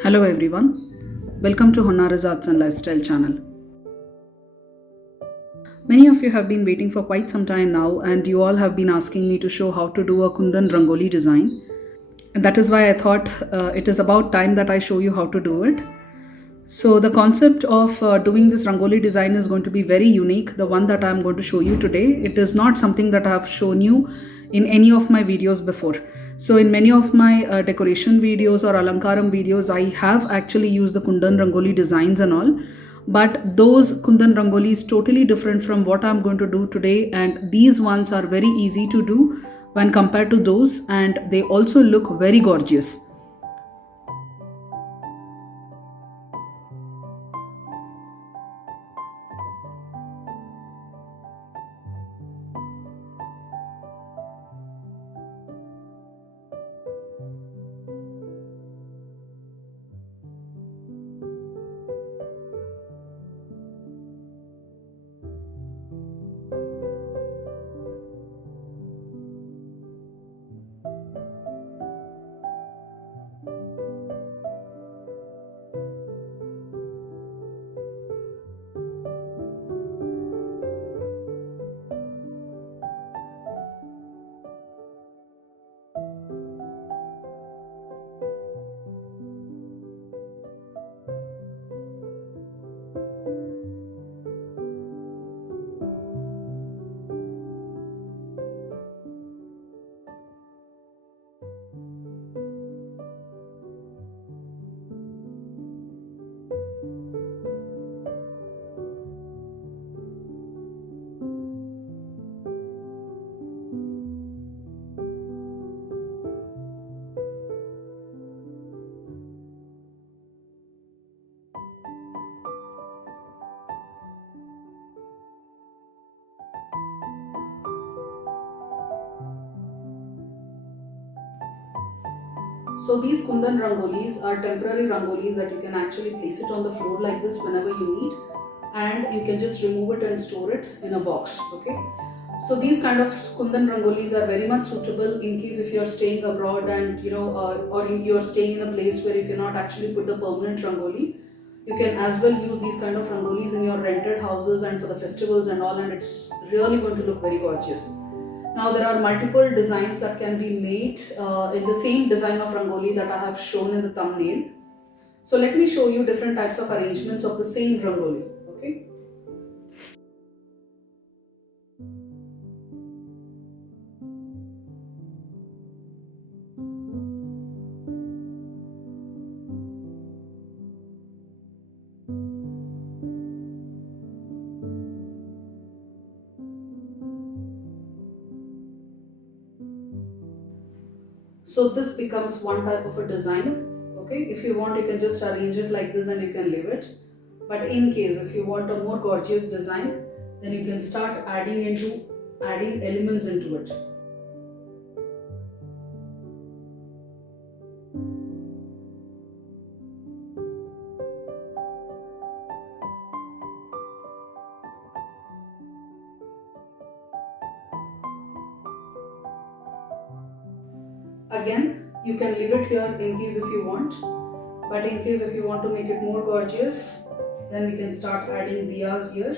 Hello everyone, welcome to Honara's Arts and Lifestyle channel. Many of you have been waiting for quite some time now, and you all have been asking me to show how to do a Kundan Rangoli design. And that is why I thought it is about time that I show you how to do it. So, the concept of doing this Rangoli design is going to be very unique. The one that I'm going to show you today, it is not something that I have shown you in any of my videos before. So, in many of my decoration videos or Alankaram videos, I have actually used the Kundan Rangoli designs and all. But those Kundan Rangoli is totally different from what I'm going to do today, and these ones are very easy to do when compared to those, and they also look very gorgeous. So these Kundan Rangolis are temporary Rangolis that you can actually place it on the floor like this whenever you need, and you can just remove it and store it in a box. Okay. So these kind of Kundan Rangolis are very much suitable in case if you are staying abroad and or you are staying in a place where you cannot actually put the permanent Rangoli. You can as well use these kind of Rangolis in your rented houses and for the festivals and all, and it's really going to look very gorgeous. Now there are multiple designs that can be made in the same design of Rangoli that I have shown in the thumbnail. So let me show you different types of arrangements of the same Rangoli. Okay. So this becomes one type of a design. Okay. If you want, you can just arrange it like this and you can leave it. But in case if you want a more gorgeous design, then you can start adding elements into it. Again, you can leave it here in case if you want. But in case if you want to make it more gorgeous, then we can start adding diyas here.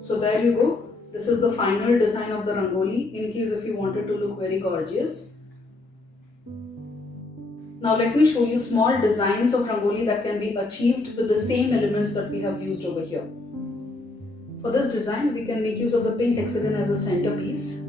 So there you go. This is the final design of the Rangoli in case if you wanted to look very gorgeous. Now let me show you small designs of Rangoli that can be achieved with the same elements that we have used over here. For this design, we can make use of the pink hexagon as a centerpiece.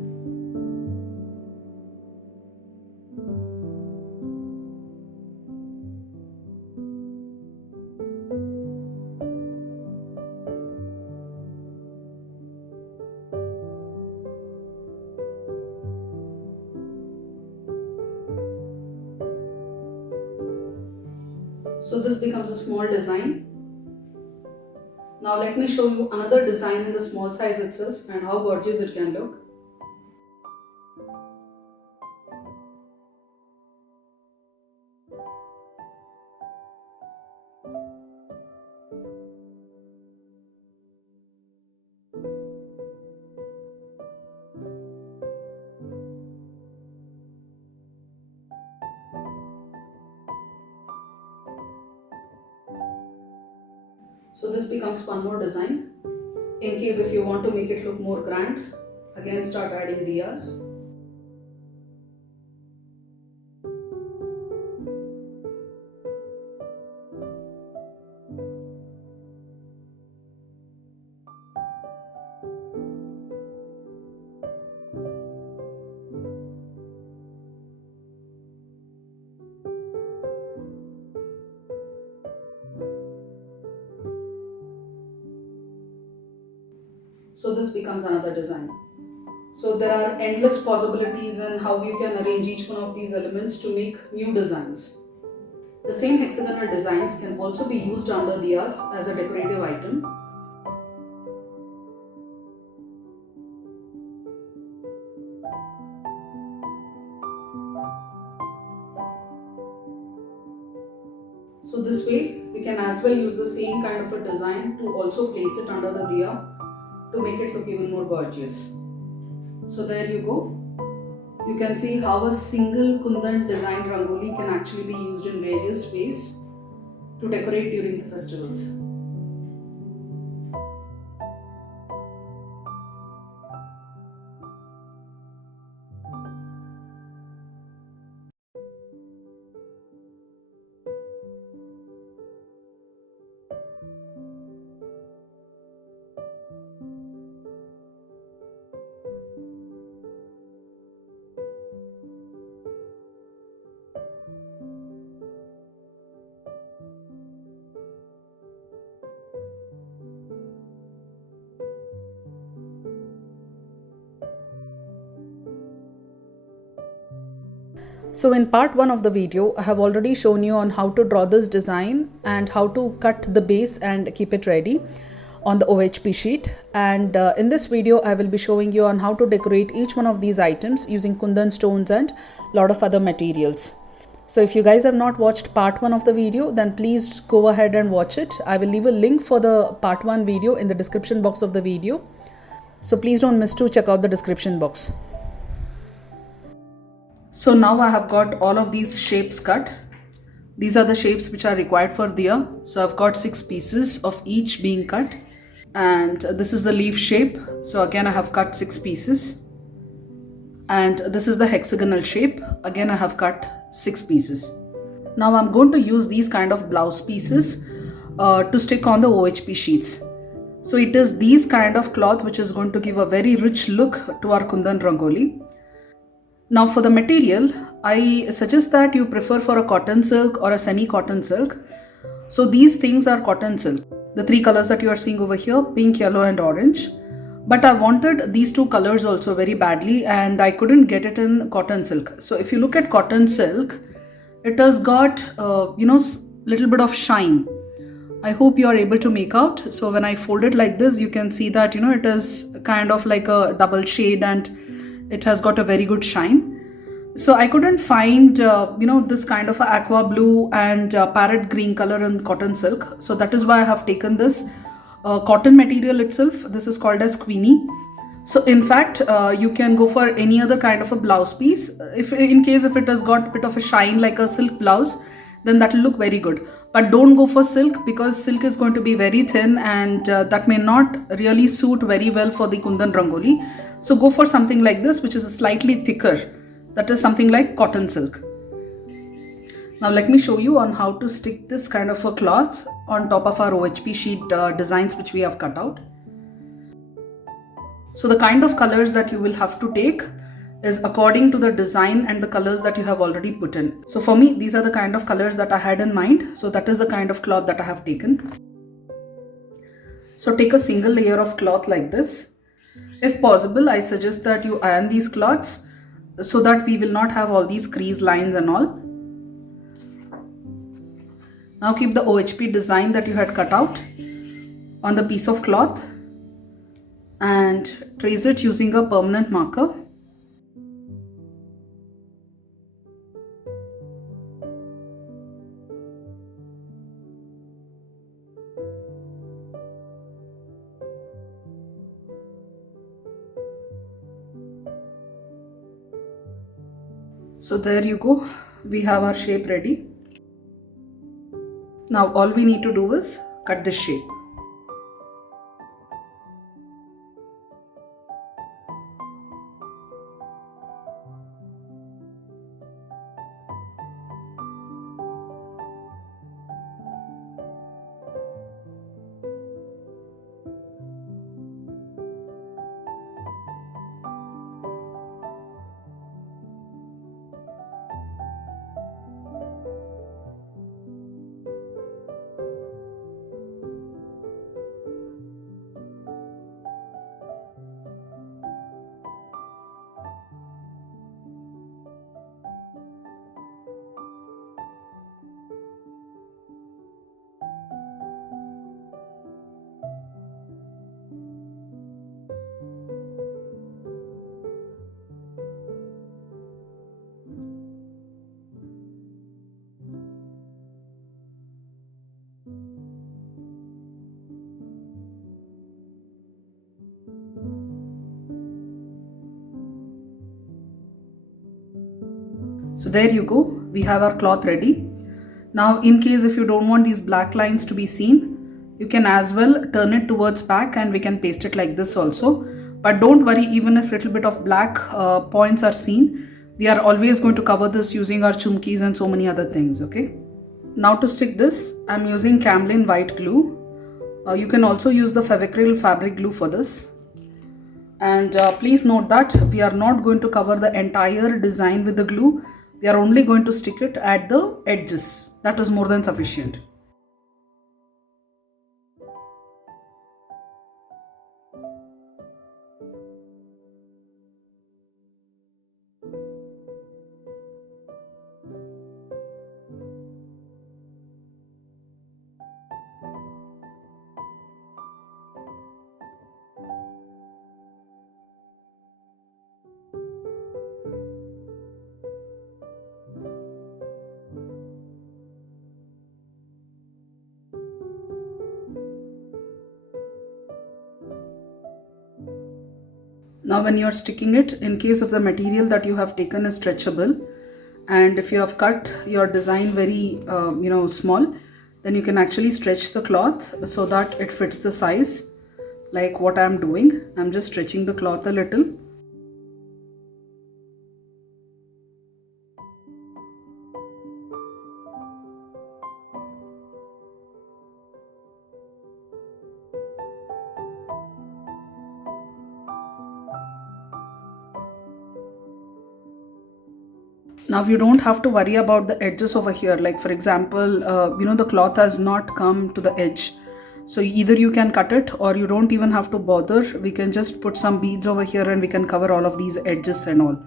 So this becomes a small design. Now let me show you another design in the small size itself and how gorgeous it can look. So this becomes one more design. In case if you want to make it look more grand, again start adding diyas. So this becomes another design. So there are endless possibilities in how you can arrange each one of these elements to make new designs. The same hexagonal designs can also be used under diyas as a decorative item. So this way we can as well use the same kind of a design to also place it under the diya to make it look even more gorgeous. So there you go. You can see how a single kundan designed rangoli can actually be used in various ways to decorate during the festivals. So in part 1 of the video, I have already shown you on how to draw this design and how to cut the base and keep it ready on the OHP sheet. And in this video, I will be showing you on how to decorate each one of these items using kundan stones and a lot of other materials. So if you guys have not watched part 1 of the video, then please go ahead and watch it. I will leave a link for the part 1 video in the description box of the video. So please don't miss to check out the description box. So now I have got all of these shapes cut. These are the shapes which are required for diya. So I've got 6 pieces of each being cut. And this is the leaf shape. So again I have cut 6 pieces. And this is the hexagonal shape. Again I have cut 6 pieces. Now I'm going to use these kind of blouse pieces to stick on the OHP sheets. So it is these kind of cloth which is going to give a very rich look to our kundan rangoli. Now for the material, I suggest that you prefer for a cotton silk or a semi-cotton silk. So these things are cotton silk. The 3 colors that you are seeing over here, pink, yellow and orange. But I wanted these 2 colors also very badly and I couldn't get it in cotton silk. So if you look at cotton silk, it has got, little bit of shine. I hope you are able to make out. So when I fold it like this, you can see that, it is kind of like a double shade and it has got a very good shine. So I couldn't find, this kind of aqua blue and parrot green color in cotton silk. So that is why I have taken this cotton material itself. This is called as queenie. So in fact, you can go for any other kind of a blouse piece. If in case if it has got a bit of a shine like a silk blouse, then that will look very good. But don't go for silk because silk is going to be very thin and that may not really suit very well for the kundan rangoli. So go for something like this which is slightly thicker. That is something like cotton silk. Now let me show you on how to stick this kind of a cloth on top of our OHP sheet designs which we have cut out. So the kind of colors that you will have to take is according to the design and the colors that you have already put in. So for me, these are the kind of colors that I had in mind. So that is the kind of cloth that I have taken. So take a single layer of cloth like this. If possible, I suggest that you iron these cloths so that we will not have all these crease lines and all. Now keep the OHP design that you had cut out on the piece of cloth and trace it using a permanent marker. So there you go, we have our shape ready. Now all we need to do is cut this shape. So there you go, we have our cloth ready. Now in case if you don't want these black lines to be seen, you can as well turn it towards back and we can paste it like this also. But don't worry, even if little bit of black points are seen, we are always going to cover this using our chumkis and so many other things, okay? Now to stick this, I'm using Camlin white glue. You can also use the Fevicryl fabric glue for this. And please note that we are not going to cover the entire design with the glue. We are only going to stick it at the edges. That is more than sufficient. Now when you are sticking it, in case of the material that you have taken is stretchable, and if you have cut your design very small, then you can actually stretch the cloth so that it fits the size. Like what I am doing, I am just stretching the cloth a little. Now you don't have to worry about the edges over here. Like for example, the cloth has not come to the edge. So either you can cut it or you don't even have to bother. We can just put some beads over here and we can cover all of these edges and all.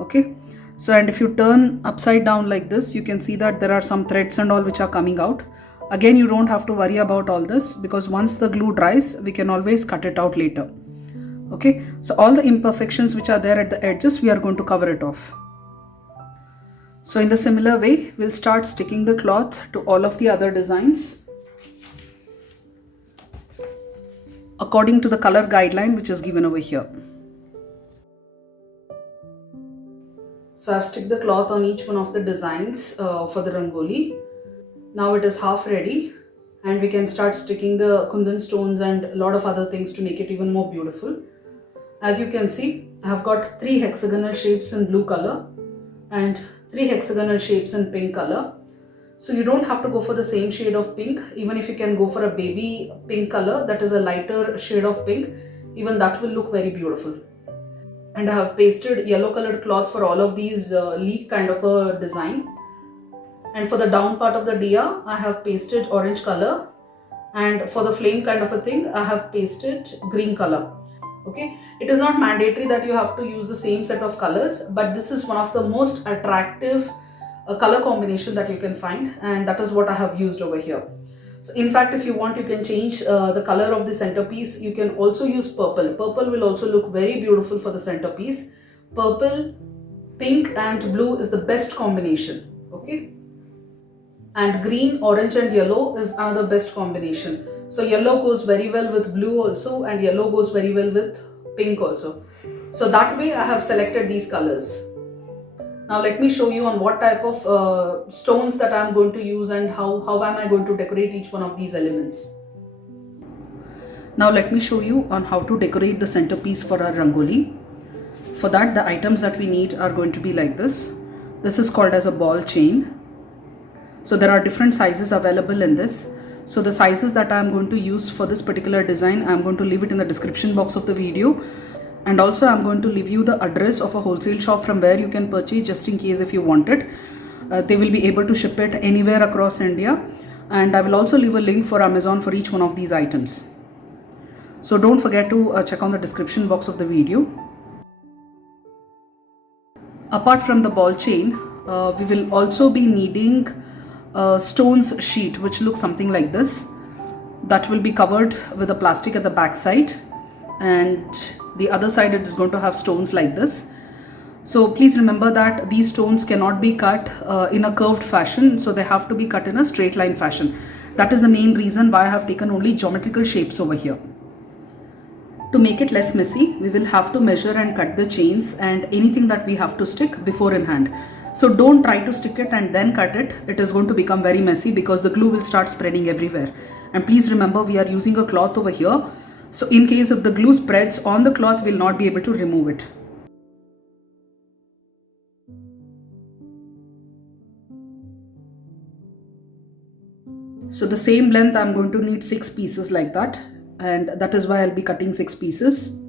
Okay. So and if you turn upside down like this, you can see that there are some threads and all which are coming out. Again, you don't have to worry about all this because once the glue dries, we can always cut it out later. Okay. So all the imperfections which are there at the edges, we are going to cover it off. So in the similar way, we'll start sticking the cloth to all of the other designs according to the color guideline which is given over here. So I've sticked the cloth on each one of the designs for the rangoli. Now it is half ready and we can start sticking the kundan stones and a lot of other things to make it even more beautiful. As you can see, I have got 3 hexagonal shapes in blue color and 3 hexagonal shapes in pink color. So you don't have to go for the same shade of pink. Even if you can go for a baby pink color, that is a lighter shade of pink, even that will look very beautiful. And I have pasted yellow colored cloth for all of these leaf kind of a design. And for the down part of the diya, I have pasted orange color. And for the flame kind of a thing, I have pasted green color. Okay, it is not mandatory that you have to use the same set of colors, but this is one of the most attractive a color combination that you can find, and that is what I have used over here. So in fact, if you want, you can change the color of the centerpiece. You can also use purple. Purple will also look very beautiful for the centerpiece. Purple, pink and blue is the best combination. Okay. And green, orange and yellow is another best combination. So yellow goes very well with blue also, and yellow goes very well with pink also. So that way I have selected these colors. Now let me show you on what type of stones that I am going to use, and how am I going to decorate each one of these elements. Now let me show you on how to decorate the centerpiece for our rangoli. For that, the items that we need are going to be like this. This is called as a ball chain. So there are different sizes available in this. So the sizes that I am going to use for this particular design, I am going to leave it in the description box of the video. And also I am going to leave you the address of a wholesale shop from where you can purchase, just in case if you want it. They will be able to ship it anywhere across India. And I will also leave a link for Amazon for each one of these items. So don't forget to check on the description box of the video. Apart from the ball chain, we will also be needing a stones sheet, which looks something like this. That will be covered with a plastic at the back side, and the other side it is going to have stones like this. So please remember that these stones cannot be cut in a curved fashion, so they have to be cut in a straight line fashion. That is the main reason why I have taken only geometrical shapes over here. To make it less messy, we will have to measure and cut the chains and anything that we have to stick before in hand. So don't try to stick it and then cut it. It is going to become very messy because the glue will start spreading everywhere. And please remember, we are using a cloth over here. So in case if the glue spreads on the cloth, we will not be able to remove it. So the same length, I'm going to need 6 pieces like that. And that is why I'll be cutting 6 pieces.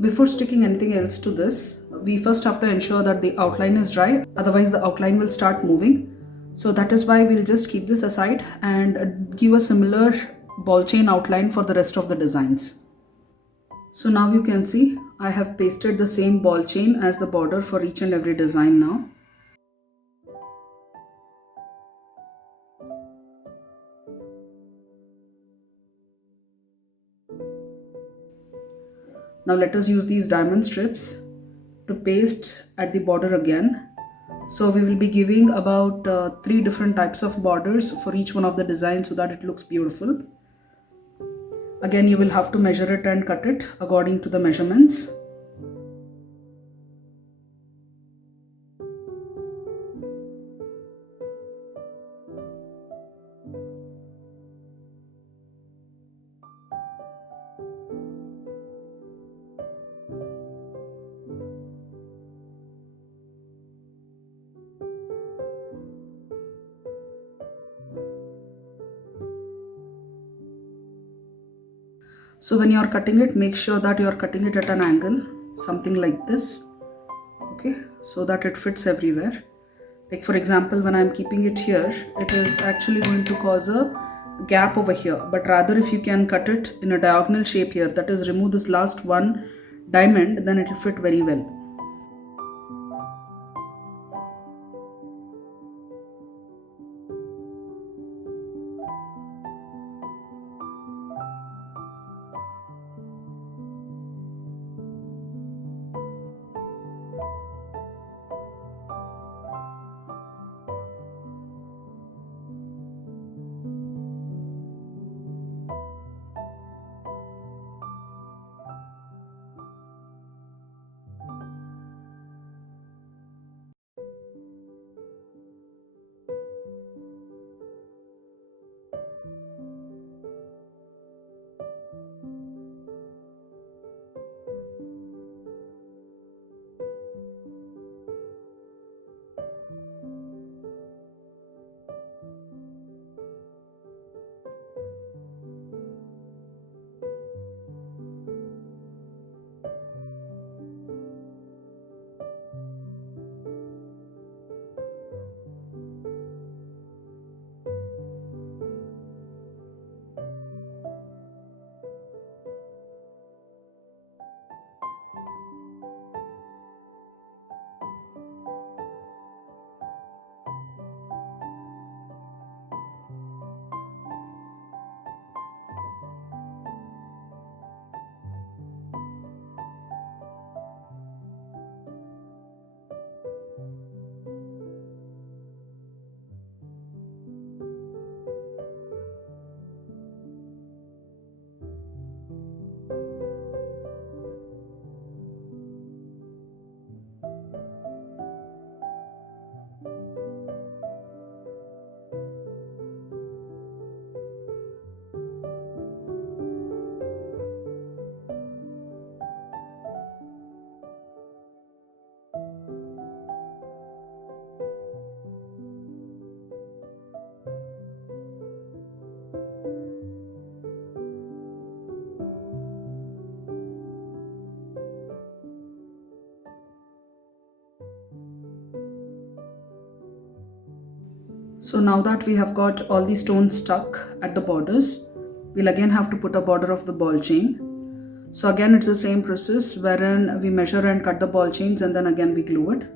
Before sticking anything else to this, we first have to ensure that the outline is dry, otherwise the outline will start moving. So that is why we'll just keep this aside and give a similar ball chain outline for the rest of the designs. So now you can see I have pasted the same ball chain as the border for each and every design now. Now let us use these diamond strips to paste at the border again. So we will be giving about 3 different types of borders for each one of the designs so that it looks beautiful. Again, you will have to measure it and cut it according to the measurements. So when you are cutting it, make sure that you are cutting it at an angle, something like this, okay, so that it fits everywhere. Like for example, when I'm keeping it here, it is actually going to cause a gap over here, but rather if you can cut it in a diagonal shape here, that is remove this last one diamond, then it will fit very well. So now that we have got all the stones stuck at the borders, we'll again have to put a border of the ball chain. So again it's the same process wherein we measure and cut the ball chains and then again we glue it.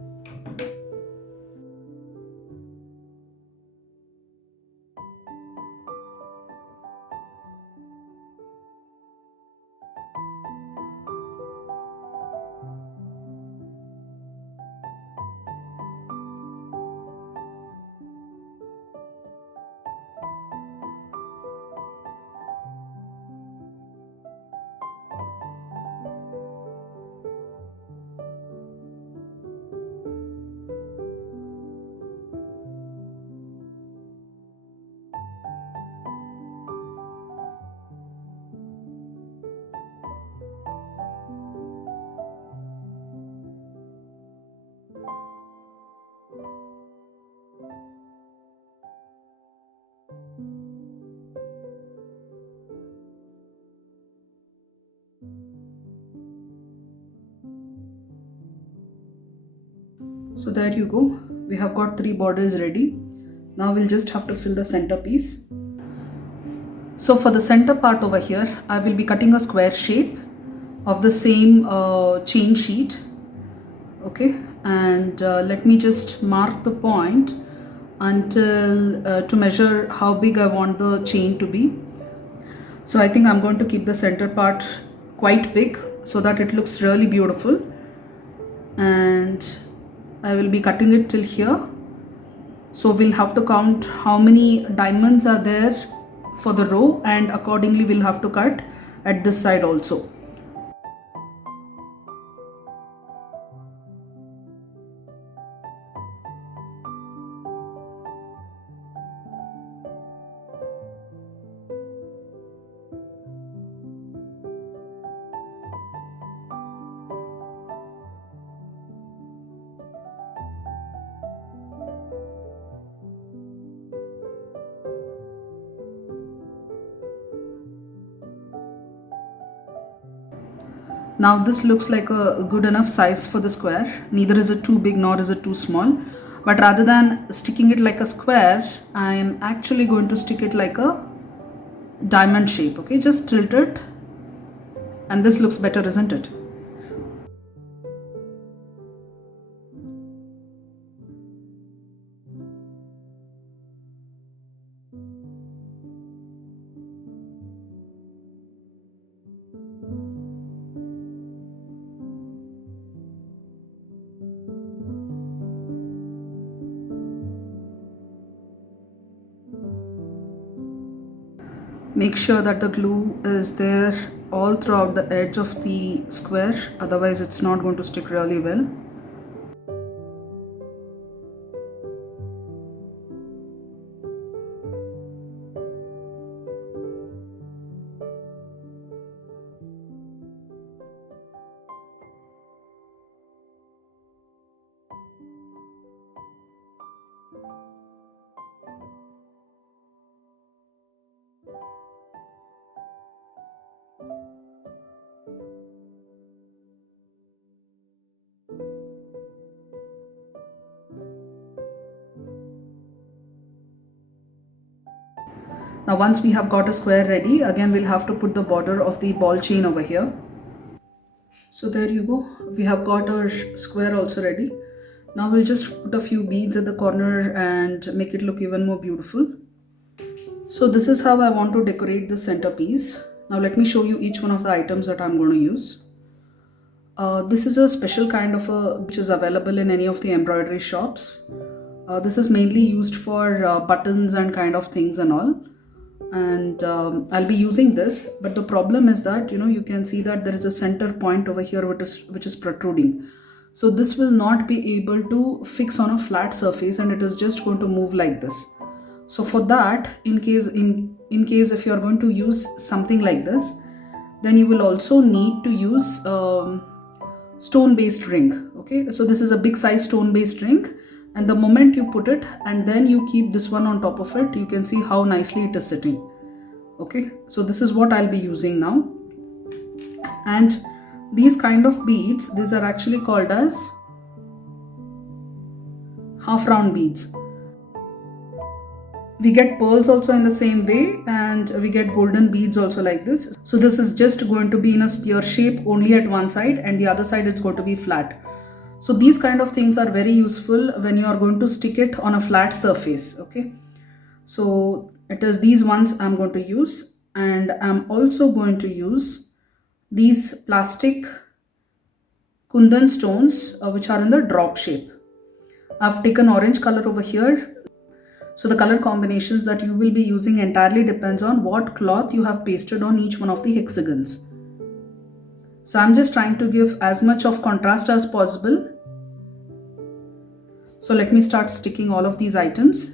So there you go. We have got 3 borders ready. Now we'll just have to fill the centerpiece. So for the center part over here, I will be cutting a square shape of the same chain sheet. Okay, and let me just mark the point until to measure how big I want the chain to be. So I think I'm going to keep the center part quite big so that it looks really beautiful, and I will be cutting it till here. So we'll have to count how many diamonds are there for the row, and accordingly we'll have to cut at this side also. Now this looks like a good enough size for the square. Neither is it too big nor is it too small. But rather than sticking it like a square, I am actually going to stick it like a diamond shape. Okay, just tilt it. And this looks better, isn't it? Make sure that the glue is there all throughout the edge of the square, otherwise it's not going to stick really well. Now once we have got a square ready, again we'll have to put the border of the ball chain over here. So there you go, we have got our square also ready. Now we'll just put a few beads at the corner and make it look even more beautiful. So this is how I want to decorate the centerpiece. Now let me show you each one of the items that I'm going to use. This is a special kind of which is available in any of the embroidery shops. This is mainly used for buttons and kind of things and all. And I'll be using this, but the problem is that you can see that there is a center point over here which is protruding. So this will not be able to fix on a flat surface, and it is just going to move like this. So for that, in case if you are going to use something like this, then you will also need to use stone based ring. Okay, so this is a big size stone based ring, and the moment you put it and then you keep this one on top of it, you can see how nicely it is sitting. Okay, so this is what I'll be using now. And these kind of beads, these are actually called as half round beads. We get pearls also in the same way, and we get golden beads also like this. So this is just going to be in a spear shape only at one side, and the other side it's going to be flat. So these kind of things are very useful when you are going to stick it on a flat surface. Okay, so it is these ones I'm going to use, and I'm also going to use these plastic kundan stones which are in the drop shape. I've taken orange color over here. So the color combinations that you will be using entirely depends on what cloth you have pasted on each one of the hexagons. So I'm just trying to give as much of contrast as possible. So let me start sticking all of these items.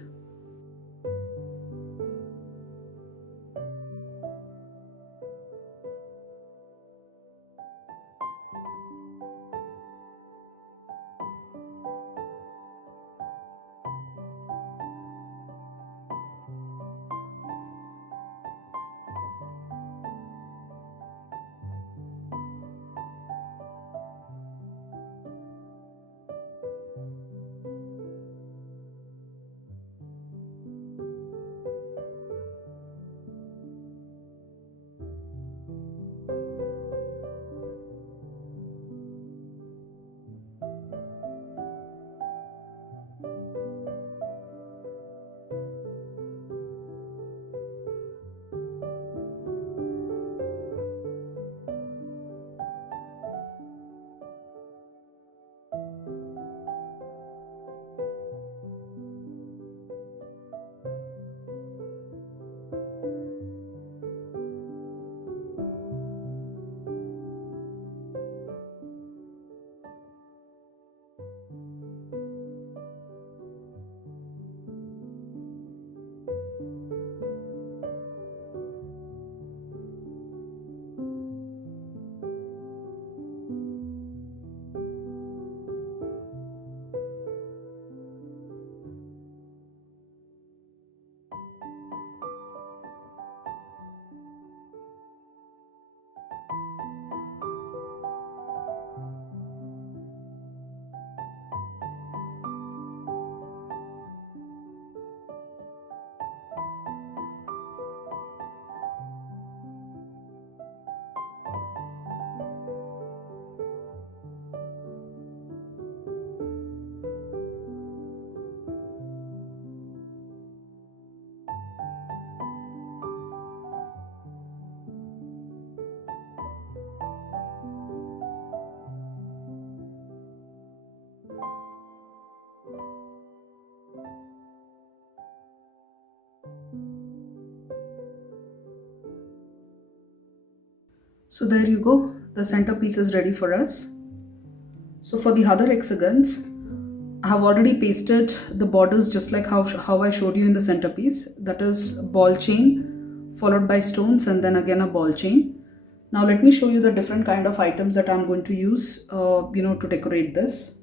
So there you go, the centerpiece is ready for us. So for the other hexagons, I have already pasted the borders just like how I showed you in the centerpiece. That is ball chain followed by stones and then again a ball chain. Now let me show you the different kind of items that I'm going to use to decorate this.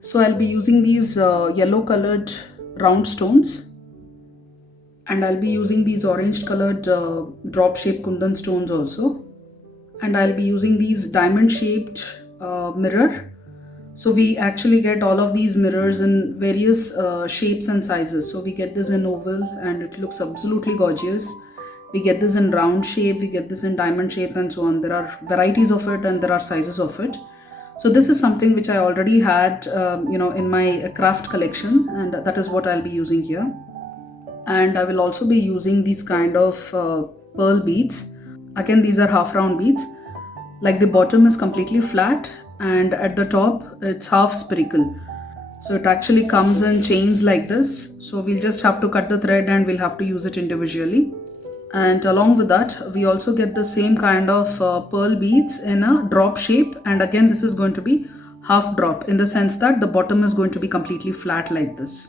So I'll be using these yellow colored round stones, and I'll be using these orange colored drop shaped kundan stones also, and I'll be using these diamond shaped mirror. So we actually get all of these mirrors in various shapes and sizes. So we get this in oval and it looks absolutely gorgeous. We get this in round shape, we get this in diamond shape and so on. There are varieties of it and there are sizes of it. So this is something which I already had in my craft collection, and that is what I'll be using here. And I will also be using these kind of pearl beads. Again, these are half round beads. Like the bottom is completely flat and at the top it's half spherical. So it actually comes in chains like this. So we'll just have to cut the thread and we'll have to use it individually. And along with that, we also get the same kind of pearl beads in a drop shape. And again, this is going to be half drop in the sense that the bottom is going to be completely flat like this.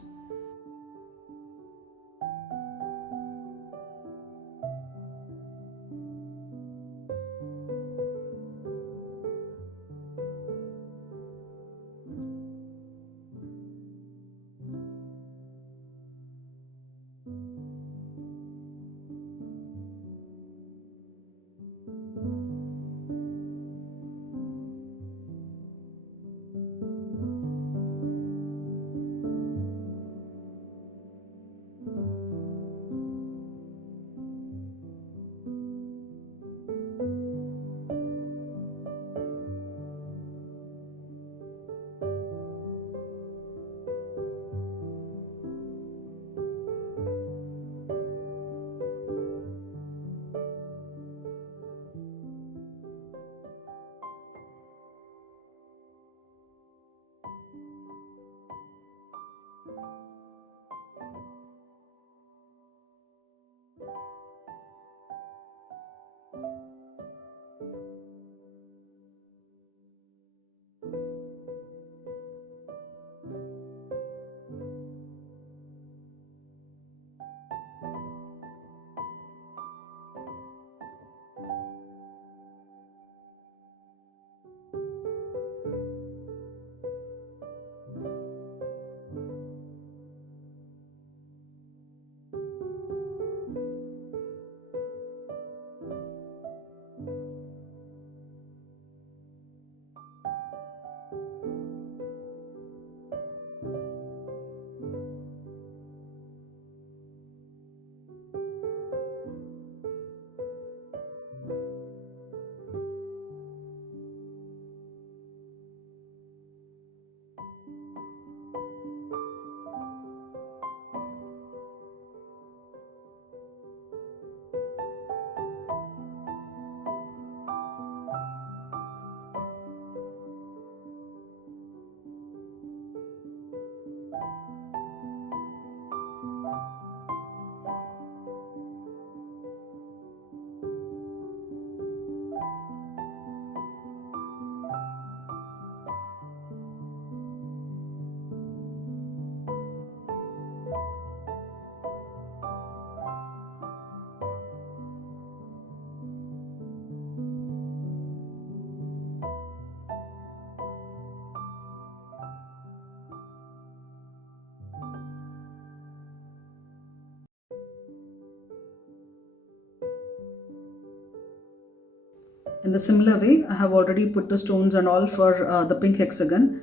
In the similar way, I have already put the stones and all for the pink hexagon.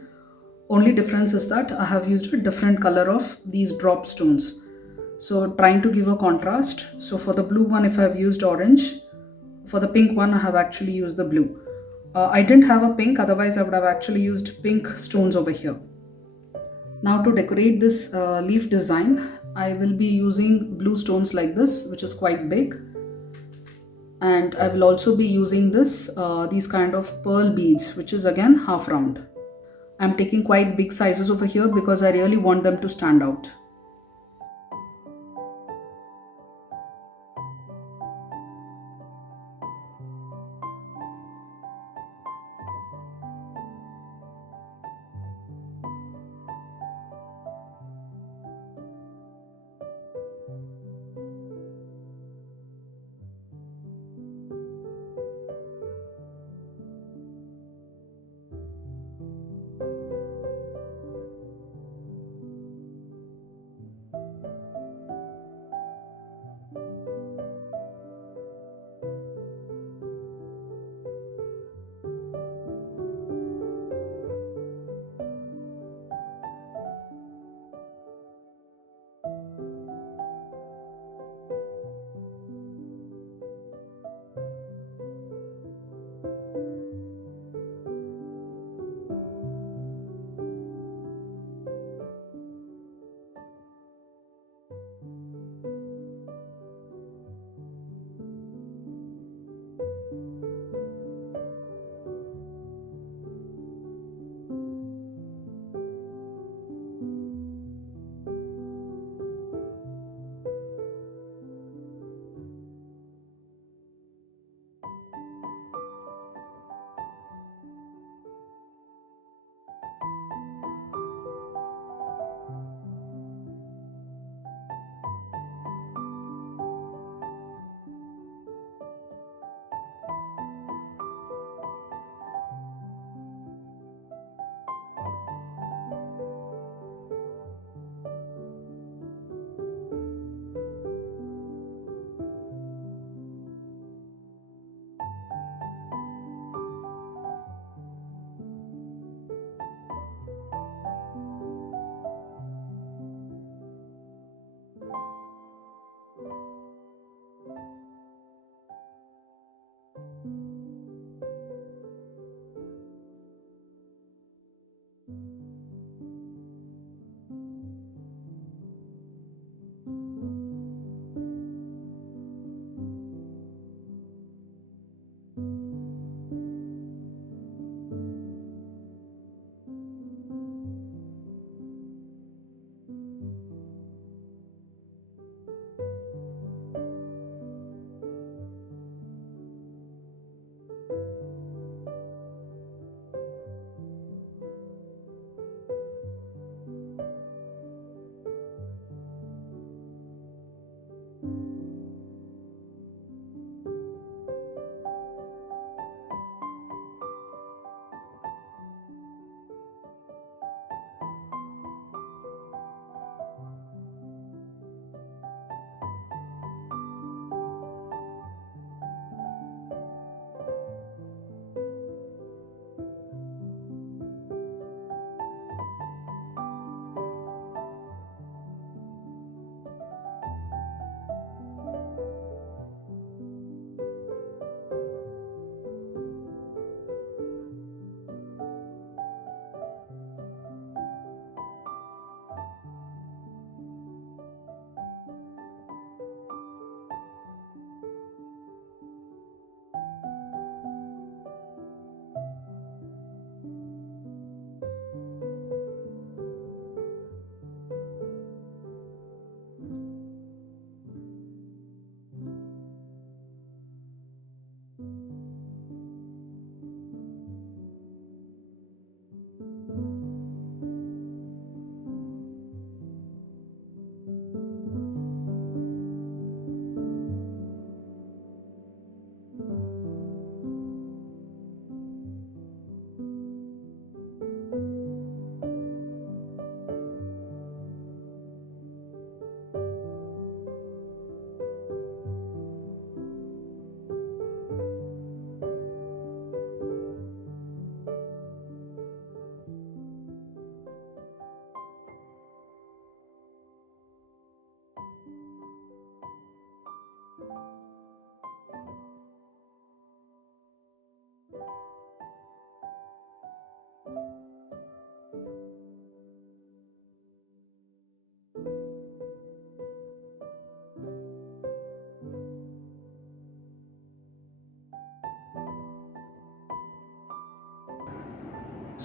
Only difference is that I have used a different color of these drop stones. So trying to give a contrast. So for the blue one, if I have used orange, for the pink one, I have actually used the blue. I didn't have a pink, otherwise I would have actually used pink stones over here. Now to decorate this leaf design, I will be using blue stones like this, which is quite big. And I will also be using these kind of pearl beads, which is again half round. I'm taking quite big sizes over here because I really want them to stand out.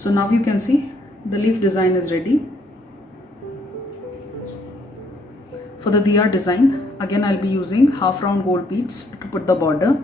So now you can see the leaf design is ready. For the diya design, again I'll be using half round gold beads to put the border.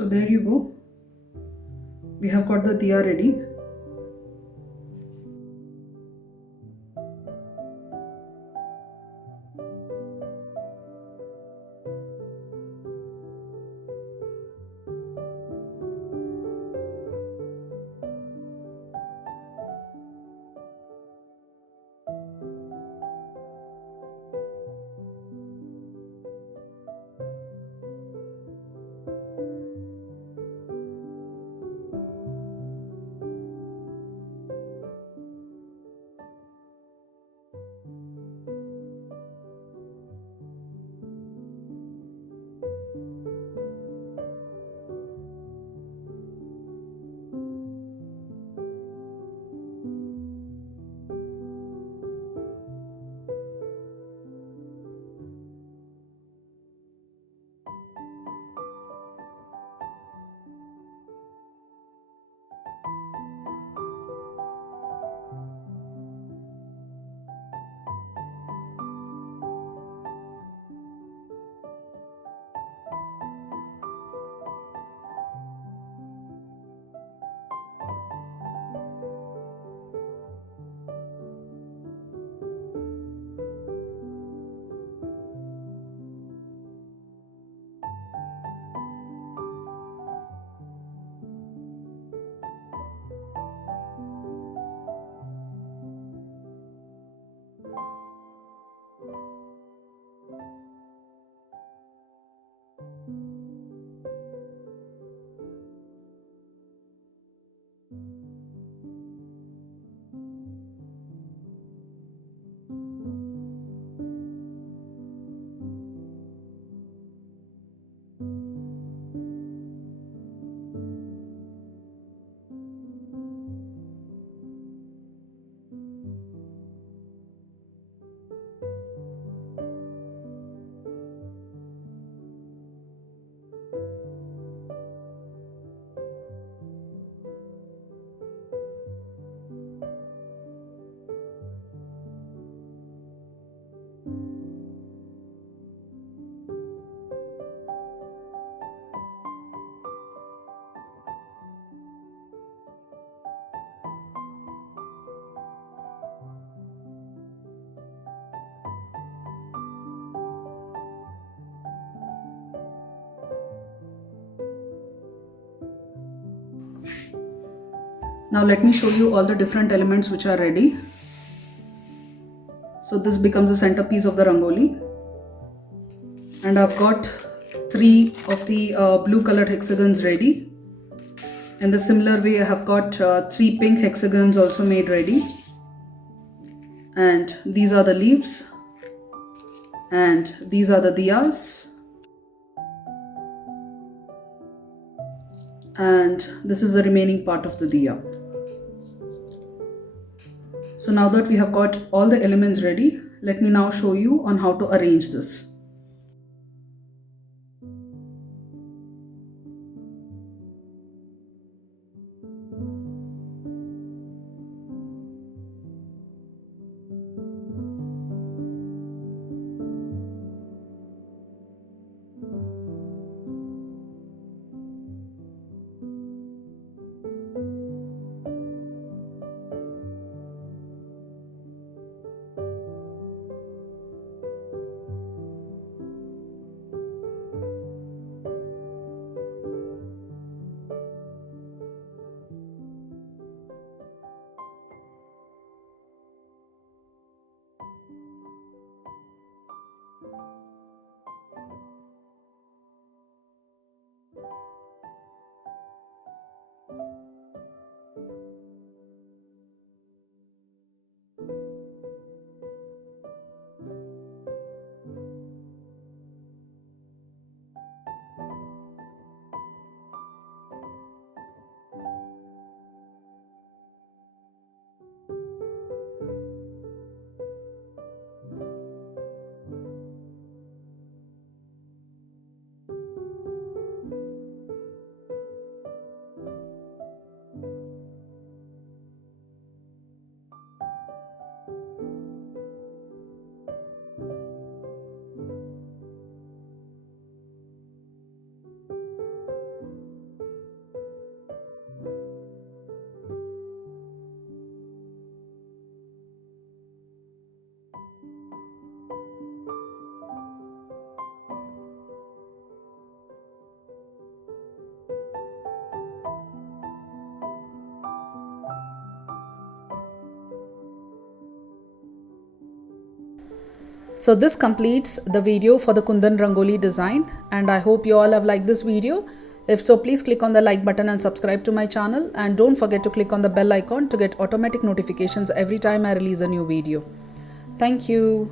So there you go. We have got the diya ready. Now let me show you all the different elements which are ready. So this becomes the centerpiece of the rangoli. And I've got 3 of the blue colored hexagons ready. In the similar way, I have got 3 pink hexagons also made ready. And these are the leaves. And these are the diyas. And this is the remaining part of the diya. So now that we have got all the elements ready, let me now show you on how to arrange this. So this completes the video for the Kundan Rangoli design, and I hope you all have liked this video. If so, please click on the like button and subscribe to my channel, and don't forget to click on the bell icon to get automatic notifications every time I release a new video. Thank you.